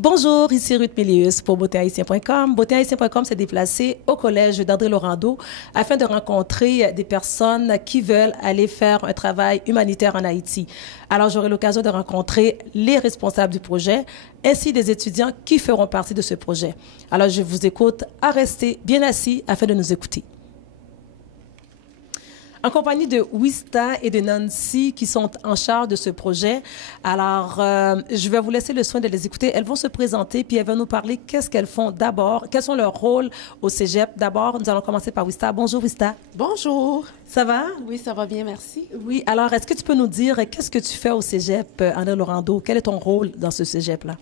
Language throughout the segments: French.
Bonjour, ici Ruth Mélius pour beautéhaïtien.com. Beautéhaïtien.com s'est déplacé au collège d'André Laurando afin de rencontrer des personnes qui veulent aller faire un travail humanitaire en Haïti. Alors, j'aurai l'occasion de rencontrer les responsables du projet ainsi des étudiants qui feront partie de ce projet. Alors, je vous écoute à rester bien assis afin de nous écouter. En compagnie de Wista et de Nancy qui sont en charge de ce projet. Alors, je vais vous laisser le soin de les écouter. Elles vont se présenter puis elles vont nous parler qu'est-ce qu'elles font d'abord, quels sont leurs rôles au cégep. D'abord, nous allons commencer par Wista. Bonjour Wista. Bonjour. Ça va? Oui, ça va bien, merci. Oui, alors est-ce que tu peux nous dire qu'est-ce que tu fais au cégep André Laurando? Quel est ton rôle dans ce cégep-là?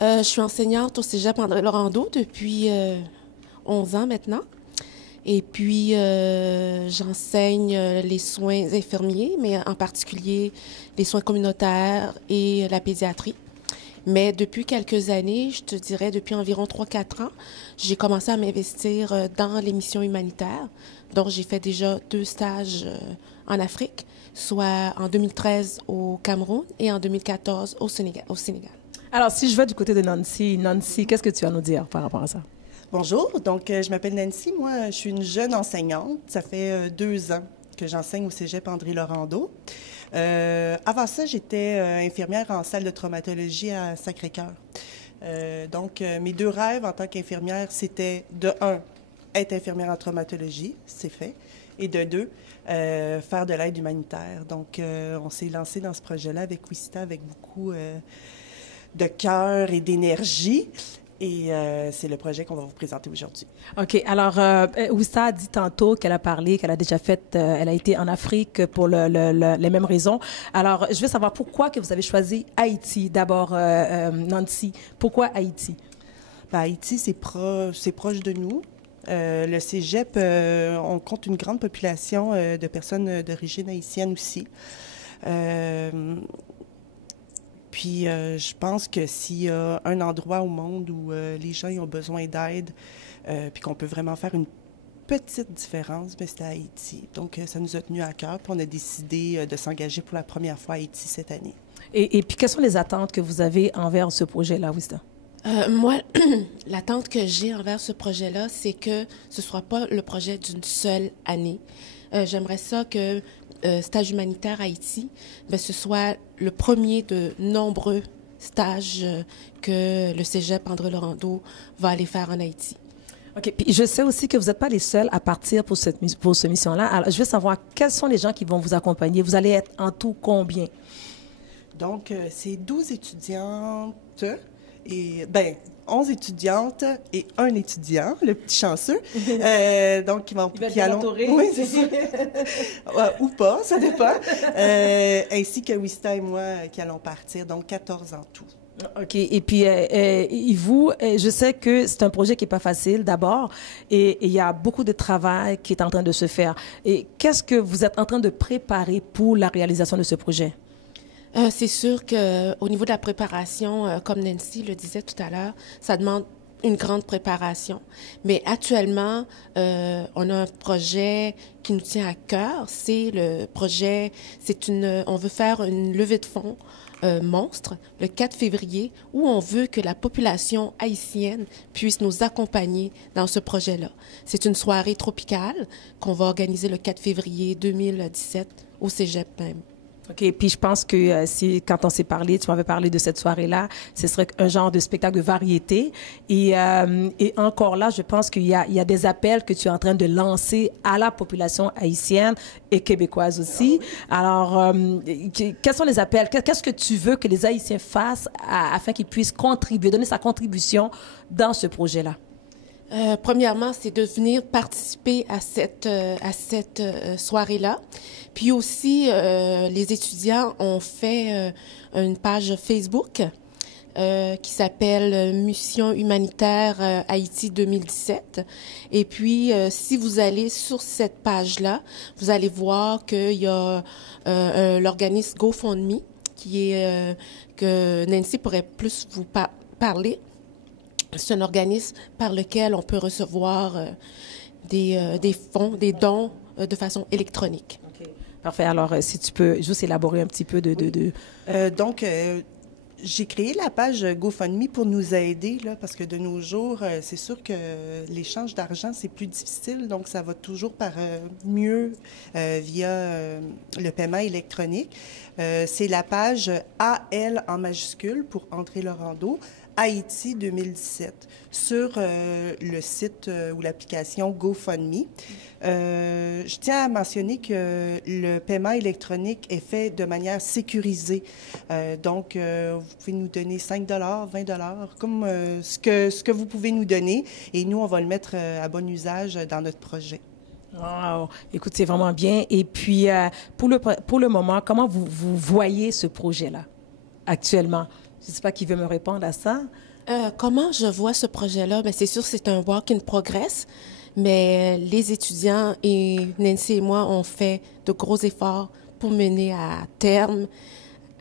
Je suis enseignante au cégep André Laurando depuis 11 ans maintenant. Et puis, j'enseigne les soins infirmiers, mais en particulier les soins communautaires et la pédiatrie. Mais depuis quelques années, je te dirais depuis environ 3-4 ans, j'ai commencé à m'investir dans les missions humanitaires. Donc, j'ai fait déjà 2 stages en Afrique, soit en 2013 au Cameroun et en 2014 au Sénégal. Alors, si je vais du côté de Nancy, qu'est-ce que tu as à nous dire par rapport à ça? Bonjour, donc je m'appelle Nancy. Moi, je suis une jeune enseignante. Ça fait 2 ans que j'enseigne au cégep André Laurando. Avant ça, j'étais infirmière en salle de traumatologie à Sacré-Cœur. Donc, mes 2 rêves en tant qu'infirmière, c'était de 1, être infirmière en traumatologie, c'est fait, et de 2, faire de l'aide humanitaire. Donc, on s'est lancé dans ce projet-là avec Wista, avec beaucoup de cœur et d'énergie. Et c'est le projet qu'on va vous présenter aujourd'hui. OK. Alors, Wista a dit tantôt qu'elle a parlé, qu'elle a déjà fait, elle a été en Afrique pour les mêmes raisons. Alors, je veux savoir pourquoi que vous avez choisi Haïti d'abord, Nancy. Pourquoi Haïti? Ben, Haïti, c'est proche de nous. Le cégep, on compte une grande population de personnes d'origine haïtienne aussi. Puis, je pense que s'il y a un endroit au monde où les gens ont besoin d'aide, puis qu'on peut vraiment faire une petite différence, bien, c'est à Haïti. Donc, ça nous a tenu à cœur, puis on a décidé de s'engager pour la première fois à Haïti cette année. Et puis, quelles sont les attentes que vous avez envers ce projet-là, Wista? Moi, l'attente que j'ai envers ce projet-là, c'est que ce ne soit pas le projet d'une seule année. J'aimerais ça que stage humanitaire Haïti, bien, ce soit le premier de nombreux stages que le cégep André Laurando va aller faire en Haïti. OK. Puis je sais aussi que vous n'êtes pas les seuls à partir pour cette mission-là. Alors, je veux savoir quels sont les gens qui vont vous accompagner. Vous allez être en tout combien? Donc, c'est 12 étudiantes et, bien, 11 étudiantes et 1 étudiant, le petit chanceux. Donc, qui allons... Oui, c'est ça. Ou pas, ça dépend. Ainsi que Wista et moi qui allons partir, donc 14 en tout. OK. Et puis, vous, je sais que c'est un projet qui n'est pas facile d'abord et il y a beaucoup de travail qui est en train de se faire. Et qu'est-ce que vous êtes en train de préparer pour la réalisation de ce projet? C'est sûr qu'au niveau de la préparation, comme Nancy le disait tout à l'heure, ça demande une grande préparation. Mais actuellement, on a un projet qui nous tient à cœur. C'est le projet, on veut faire une levée de fonds monstre le 4 février où on veut que la population haïtienne puisse nous accompagner dans ce projet-là. C'est une soirée tropicale qu'on va organiser le 4 février 2017 au Cégep même. OK. Puis je pense que quand on s'est parlé, tu m'avais parlé de cette soirée-là, ce serait un genre de spectacle de variété. Et encore là, je pense qu'il y a des appels que tu es en train de lancer à la population haïtienne et québécoise aussi. Alors, quels sont les appels? Qu'est-ce que tu veux que les Haïtiens fassent afin qu'ils puissent contribuer, donner sa contribution dans ce projet-là? Premièrement, c'est de venir participer à cette soirée-là. Puis aussi, les étudiants ont fait une page Facebook qui s'appelle Mission humanitaire Haïti 2017. Et puis, si vous allez sur cette page-là, vous allez voir qu'il y a l'organisme GoFundMe que Nancy pourrait plus vous parler. C'est un organisme par lequel on peut recevoir des fonds, des dons de façon électronique. Okay. Parfait. Alors, si tu peux juste élaborer un petit peu Donc, J'ai créé la page GoFundMe pour nous aider, là, parce que de nos jours, c'est sûr que l'échange d'argent, c'est plus difficile, donc ça va toujours par mieux via le paiement électronique. C'est la page AL en majuscule pour André Laurando, Haïti 2017, sur le site ou l'application GoFundMe. Je tiens à mentionner que le paiement électronique est fait de manière sécurisée. Donc, vous pouvez nous donner 5 $, 20 comme ce que vous pouvez nous donner. Et nous, on va le mettre à bon usage dans notre projet. Wow. Écoute, c'est vraiment bien. Et puis, pour le moment, comment vous voyez ce projet-là actuellement? Je ne sais pas qui veut me répondre à ça. Comment je vois ce projet-là? Bien, c'est sûr que c'est un work in progress, mais les étudiants et Nancy et moi, on fait de gros efforts pour mener à terme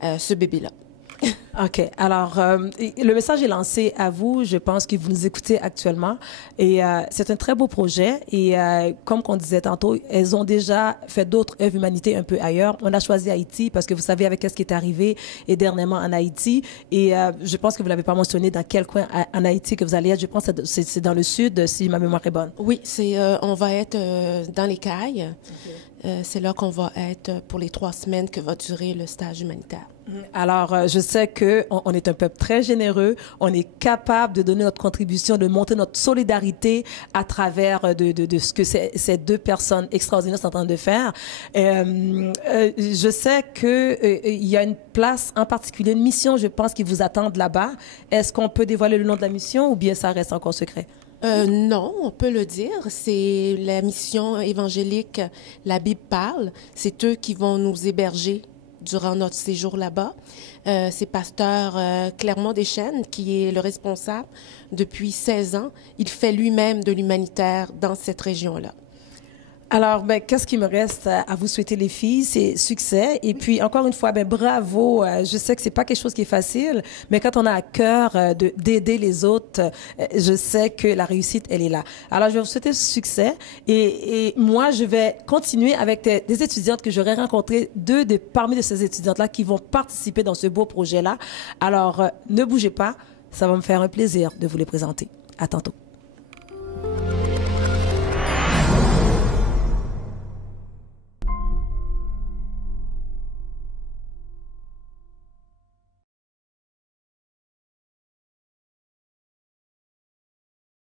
ce bébé-là. OK. Alors, le message est lancé à vous. Je pense que vous nous écoutez actuellement. Et c'est un très beau projet. Et comme on disait tantôt, elles ont déjà fait d'autres œuvres humanité un peu ailleurs. On a choisi Haïti parce que vous savez avec ce qui est arrivé et dernièrement en Haïti. Et je pense que vous l'avez pas mentionné dans quel coin en Haïti que vous allez être. Je pense que c'est dans le sud, si ma mémoire est bonne. Oui, on va être dans les Cailles. Okay. C'est là qu'on va être pour les 3 semaines que va durer le stage humanitaire. Alors, je sais qu'on est un peuple très généreux, on est capable de donner notre contribution, de montrer notre solidarité à travers de ce que ces deux personnes extraordinaires sont en train de faire. Je sais qu'il y a une place en particulier, une mission, je pense, qui vous attend là-bas. Est-ce qu'on peut dévoiler le nom de la mission ou bien ça reste encore secret? Non, on peut le dire. C'est la mission évangélique La Bible parle. C'est eux qui vont nous héberger durant notre séjour là-bas. C'est pasteur Clermont Deschênes qui est le responsable depuis 16 ans. Il fait lui-même de l'humanitaire dans cette région-là. Alors, ben, qu'est-ce qui me reste à vous souhaiter, les filles? C'est succès. Et puis, encore une fois, ben, bravo. Je sais que c'est pas quelque chose qui est facile, mais quand on a à cœur d'aider les autres, je sais que la réussite, elle est là. Alors, je vais vous souhaiter succès. Et moi, je vais continuer avec des étudiantes que j'aurais rencontrées, parmi ces étudiantes-là qui vont participer dans ce beau projet-là. Alors, ne bougez pas. Ça va me faire un plaisir de vous les présenter. À tantôt.